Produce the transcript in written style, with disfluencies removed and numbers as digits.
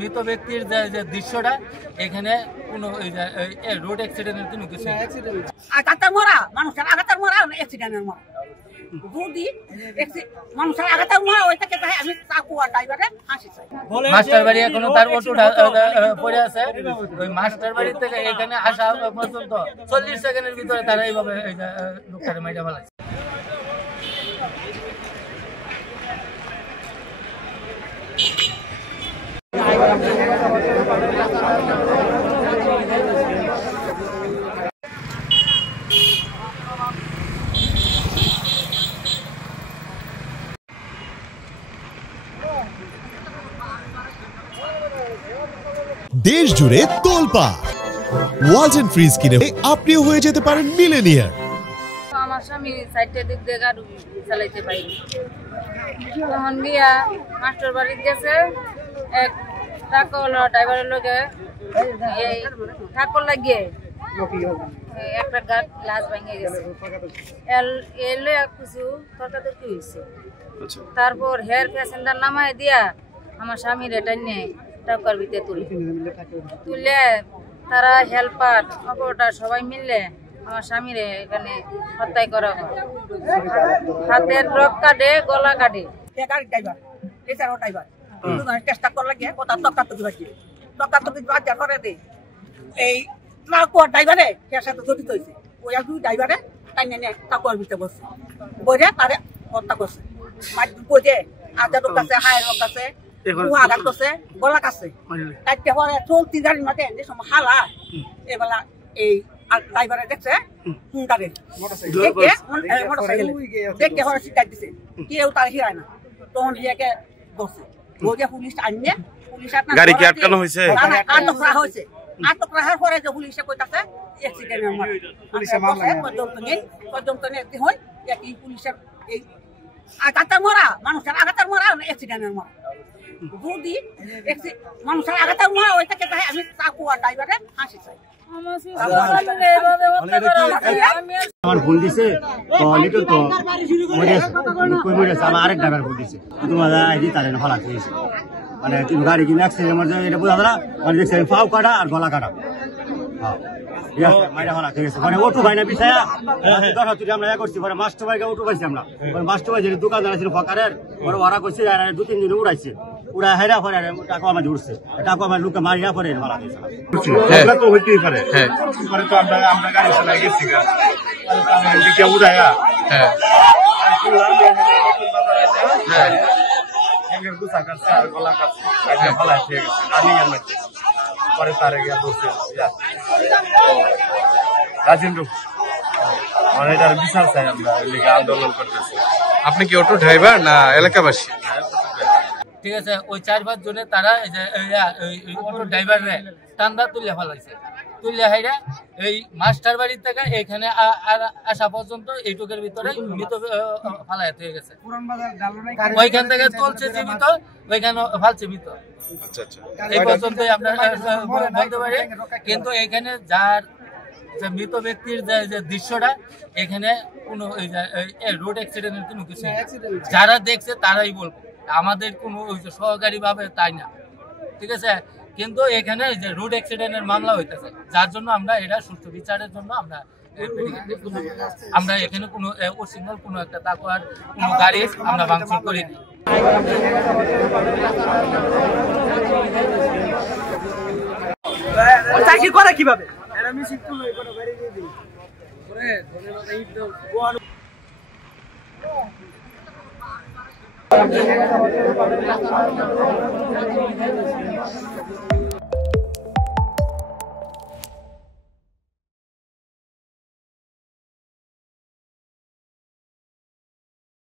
মৃত ব্যক্তির যে দৃশ্যটা এখানে কোন রোড অ্যাক্সিডেন্টের কোনো কিছু আঘাতের মরা মানুষের আঘাতের মরা অ্যাক্সিডেন্টের মরা যদি মানুষের আঘাতের মরা ওইটাকে আমি চাকুয়া ড্রাইভারে হাসি চাই। মাস্টার বাড়ি এখনো তার অটো পড়ে আছে। ওই মাস্টার বাড়ি থেকে এখানে আসা পর্যন্ত 40 সেকেন্ডের ভিতরে তারা এইভাবে লোকটারে মাইরা ফেলাইছে। দেশ জুড়ে তোলপাড় ওয়ালটন ফ্রিজ কিনে আপনিও হয়ে যেতে পারেন মিলেনিয়ার। আমার স্বামী সাইডের দিক দিয়ে গাড়ি চালাইতে পারি, তখন গিয়া মাস্টার বাড়িতে গেছে এক টাকাওয়ালা ড্রাইভারের লোকে ঠাকুর লাগিয়ে একটা গাছ গ্লাস ভেঙে গেছে। এলে কিছু তর্কাতর্কি হয়েছে। তারপর হেয়ার প্যাসেঞ্জার নামায় দিয়া আমার স্বামীর এটা নিয়ে টাকার ভিতরে তুলে তারা হেল্পার অপরটা সবাই মিললে আমার স্বামীরে এখানে হত্যা করা হয়। হাতের ব্রক কাটে, গলা কাটে। চেষ্টা করলে গিয়ে কথা তর্কাতর্কি করে দে এই টাকুয়ার ড্রাইভারে এর সাথে জড়িত হয়েছে। ওই দুই ড্রাইভারে তাই নিয়ে টাকুয়ার ভিতরে বসছে, বসে তারে হত্যা করছে। বসে আধা লোক আছে, হায়ের লোক আছে, আঘাত করছে, গলা কাছে তাইতে পরে চলতি গাড়ির মাঝে যে সময় হালা এবেলা এই ড্রাইভারে দেখছে হুঙ্কারে মোটরসাইকেল দেখে পরে শিকার দিছে, কেউ তার হিরায় না। তখন হিয়াকে বসে বসে পুলিশ আনিয়ে পুলিশ গাড়ি কি আটকানো হয়েছে, আটক করা হয়েছে। আটক রাখার পরে যে পুলিশে কইতাছে অ্যাক্সিডেন্টের মামলা পর্যন্ত নেই হয় একই পুলিশের এই আঘাতের মরা মানুষের আঘাতের মরা অ্যাক্সিডেন্টের মরা যদি মানুষের আঘাতের মরা ওইটাকে আমি চাকুয়া ড্রাইভারে হাসি চাই। আমার ভুল দিছে লিটল তো আমার আরেক ড্রাইভার ভুল দিছে তোমার তাদের ফলা খেয়েছে। মানে তুমি গাড়ি কিনে অ্যাক্সিডেন্ট এটা বোঝা না, মানে দেখছি পাও কাটা আর গলা কাটা। মানে অটো ভাই না বিছায়া আমরা করছি পরে মাস্টার ভাইকে অটো পাইছি আমরা। মাস্টার ভাই যেহেতু দোকানদার ছিল ফকারের পরে ওরা করছে 2-3 দিন উড়াইছে, উড়া হেরা পরে টাকা আমার উঠছে, টাকা আমার লোকে মারিয়া পরে মারা গেছে। তো হইতেই পারে, তো আমরা গাড়ি চালাই গেছি উড়াইয়া গুছা কাটছে আর গলা কাটছে ফলাই খেয়ে গেছে রানিং এর মধ্যে। পরে তারে গিয়া বসে রাজেন্দ্র মানে এটার বিচার চাই আমরা, লিগে আন্দোলন করতেছি। আপনি কি অটো ড্রাইভার না এলাকাবাসী? ঠিক আছে, ওই 4-5 জনে তারা অটো ড্রাইভারে টান্দা তুলে ফেলাইছে। তুলে হাইরা এই মাস্টার বাড়ি থেকে এখানে আসা পর্যন্ত এইটুকের ভিতরে মৃত ফালাই হয়ে গেছে। ওইখান থেকে চলছে জীবিত, ওইখানে ফালছে মৃত। এই পর্যন্তই আপনার বলতে পারি। কিন্তু এখানে যার যে মৃত ব্যক্তির যে দৃশ্যটা এখানে কোনো রোড অ্যাক্সিডেন্টের কোনো কিছু যারা দেখছে তারাই বলবে, আমাদের কোনো সহকারী ভাবে তাই না। ঠিক আছে, কিন্তু এখানে যে রোড অ্যাক্সিডেন্টের মামলা হইতেছে, যার জন্য আমরা এটা সুষ্ঠু বিচারের জন্য আমরা এখানে কোনো অসিগনাল কোনো একটা তাকুয়ার কোনো গাড়ি আমরা ভাঙচুর করিনি। চাকরি করে কিভাবে